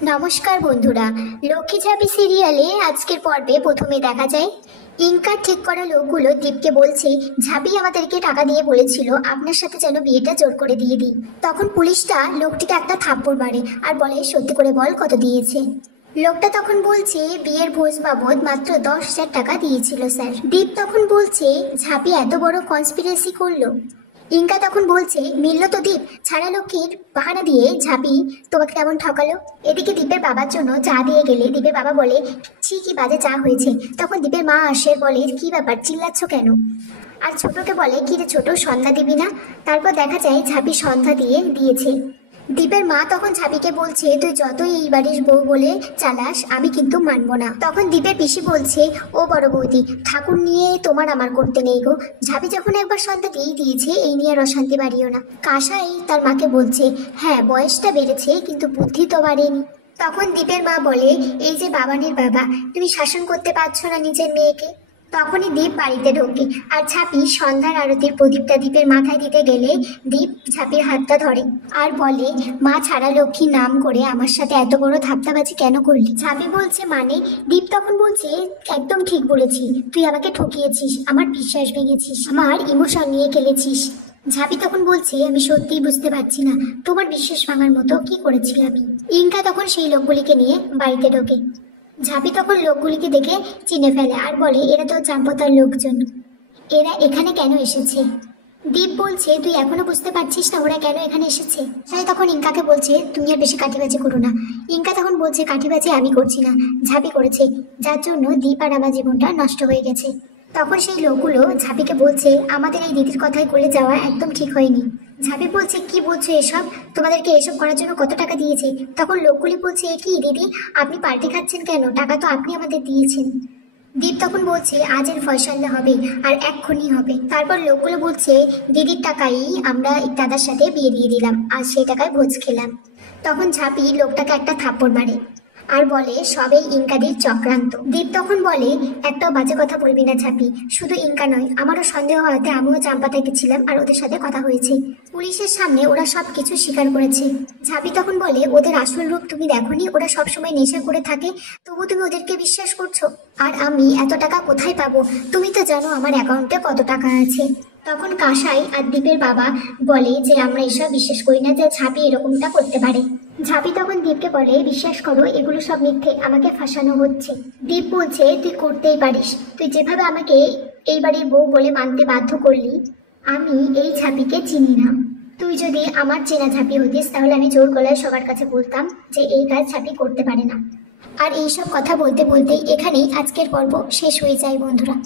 নমস্কার বন্ধুরা, লক্ষ্মী ঝাঁপি সিরিয়ালে আজকের পর্বে প্রথমে দেখা যায় ইনকার ঠিক করা লোকগুলো দীপকে বলছে ঝাঁপি আমাদেরকে টাকা দিয়ে বলেছিল আপনার সাথে যেন বিয়েটা জোর করে দিয়ে দিই। তখন পুলিশটা লোকটিকে একটা থাপ্পড় মারে আর বলে সত্যি করে বল কত দিয়েছে। লোকটা তখন বলছে বিয়ের ভোজ বাবদ মাত্র 10,000 টাকা দিয়েছিল স্যার। দীপ তখন বলছে ঝাঁপি এত বড় কনস্পিরেসি করলো। ইনকা তখন বলছে মিলল তো দীপ, ছাড়া লক্ষ্মীর বাহানা দিয়ে ঝাঁপি তোমাকে কেমন ঠকালো। এদিকে দীপের বাবার জন্য চা দিয়ে গেলে দীপের বাবা বলে ছি কি বাজে চা হয়েছে। তখন দীপের মা আসে বলে কি ব্যাপার চিল্লাচ্ছ কেন। আর ছোটকে বলে কি রে ছোট সন্ধ্যা দিবি না। তারপর দেখা যায় ঝাঁপি সন্ধ্যা দিয়েছে। দীপের মা তখন ঝাঁপিকে বলছে তুই যতই এই বাড়ির বউ বলে চালাস আমি কিন্তু মানবো না। তখন দীপের পিসি বলছে ও বড় বৌদি ঠাকুর নিয়ে তোমার আমার করতে নেই গো। ঝাঁপি যখন একবার সন্ধ্যা দিয়ে দিয়েছে এই নিয়ে আর অশান্তি বাড়িও না। কাসাই তার মাকে বলছে হ্যাঁ বয়সটা বেড়েছে কিন্তু বুদ্ধি তো বাড়েনি। তখন দীপের মা বলে এই যে বাবানির বাবা তুমি শাসন করতে পারছো না নিজের মেয়েকে। তখনই দীপ বাড়িতে ঢোকে আর ঝাঁপি সন্ধ্যার আরতির প্রদীপটা দীপের মাথায় দিতে গেলে দীপ ঝাঁপির হাতটা ধরে আর বলে মা ছাড়া লক্ষ্মীর নাম করে আমার সাথে এত বড় ধাপ্পাবাজি কেন করলি। ঝাঁপি বলছে মানে। দীপ তখন বলছে একদম ঠিক বলেছি, তুই আমাকে ঠকিয়েছিস, আমার বিশ্বাস ভেঙেছিস, আমার ইমোশন নিয়ে খেলেছিস। ঝাঁপি তখন বলছে আমি সত্যিই বুঝতে পারছি না তোমার বিশ্বাস ভাঙার মতো কি করেছি আমি। ইনকা তখন সেই লোকগুলিকে নিয়ে বাড়িতে ঢোকে। ঝাঁপি তখন লোকগুলিকে দেখে চিনে ফেলে আর বলে এরা তো চাম্পতার লোকজন, এরা এখানে কেন এসেছে। দীপ বলছে তুই এখনো বুঝতে পারছিস না ওরা কেন এখানে এসেছে। তাই তখন ইনকাকে বলছে তুমি আর বেশি কাঠিবাজি করো না। ইনকা তখন বলছে কাঠিবাজি আমি করছি না, ঝাঁপি করেছে, যার জন্য দীপ আর আমার জীবনটা নষ্ট হয়ে গেছে। তখন সেই লোকগুলো ঝাঁপিকে বলছে আমাদের এই দিদির কথায় করে যাওয়া একদম ঠিক হয়নি। ঝাঁপি বলছে কি বলছো এসব, তোমাদেরকে এসব করার জন্য কত টাকা দিয়েছে। তখন লোকগুলি বলছে কি দিদি আপনি পার্টি খাচ্ছেন কেন, টাকা তো আপনি আমাদের দিয়েছেন। দীপ তখন বলছে আজের ফয়সালা হবে আর এক্ষুনি হবে। তারপর লোকগুলো বলছে দিদির টাকাই আমরা দাদার সাথে বিয়ে দিয়ে দিলাম আর সেই টাকায় ভোজ খেলাম। তখন ঝাঁপি লোকটাকে একটা থাপ্পড় মারে আর বলে সবেই ইনকাদের চক্রান্ত। দীপ তখন বলে একটাও বাজে কথা বলবি না ঝাঁপি, শুধু ইনকা নয় আমারও সন্দেহ হওয়াতে আমিও চাম্পাতায় গেছিলাম আর ওদের সাথে কথা হয়েছে, পুলিশের সামনে ওরা সব কিছু স্বীকার করেছে। ঝাঁপি তখন বলে ওদের আসল রূপ তুমি দেখোনি, ওরা সবসময় নেশা করে থাকে তবু তুমি ওদেরকে বিশ্বাস করছো। আর আমি এত টাকা কোথায় পাবো, তুমি তো জানো আমার অ্যাকাউন্টে কত টাকা আছে। তখন কাসাই আর দীপের বাবা বলে যে আমরা এসব বিশ্বাস করি না যে ঝাঁপি এরকমটা করতে পারে। ঝাঁপি তখন দীপকে বলে বিশ্বাস করো এগুলো সব মিথ্যে, আমাকে ফাঁসানো হচ্ছে। দীপ বলছে তুই করতেই পারিস, তুই যেভাবে আমাকে এই বাড়ির বউ বলে মানতে বাধ্য করলি, আমি এই ঝাঁপিকে চিনি না। তুই যদি আমার চেনা ঝাঁপি হতিস তাহলে আমি জোর গলায় সবার কাছে বলতাম যে এই কাজ ঝাঁপি করতে পারে না। আর এইসব কথা বলতে বলতে এখানেই আজকের পর্ব শেষ হয়ে যায় বন্ধুরা।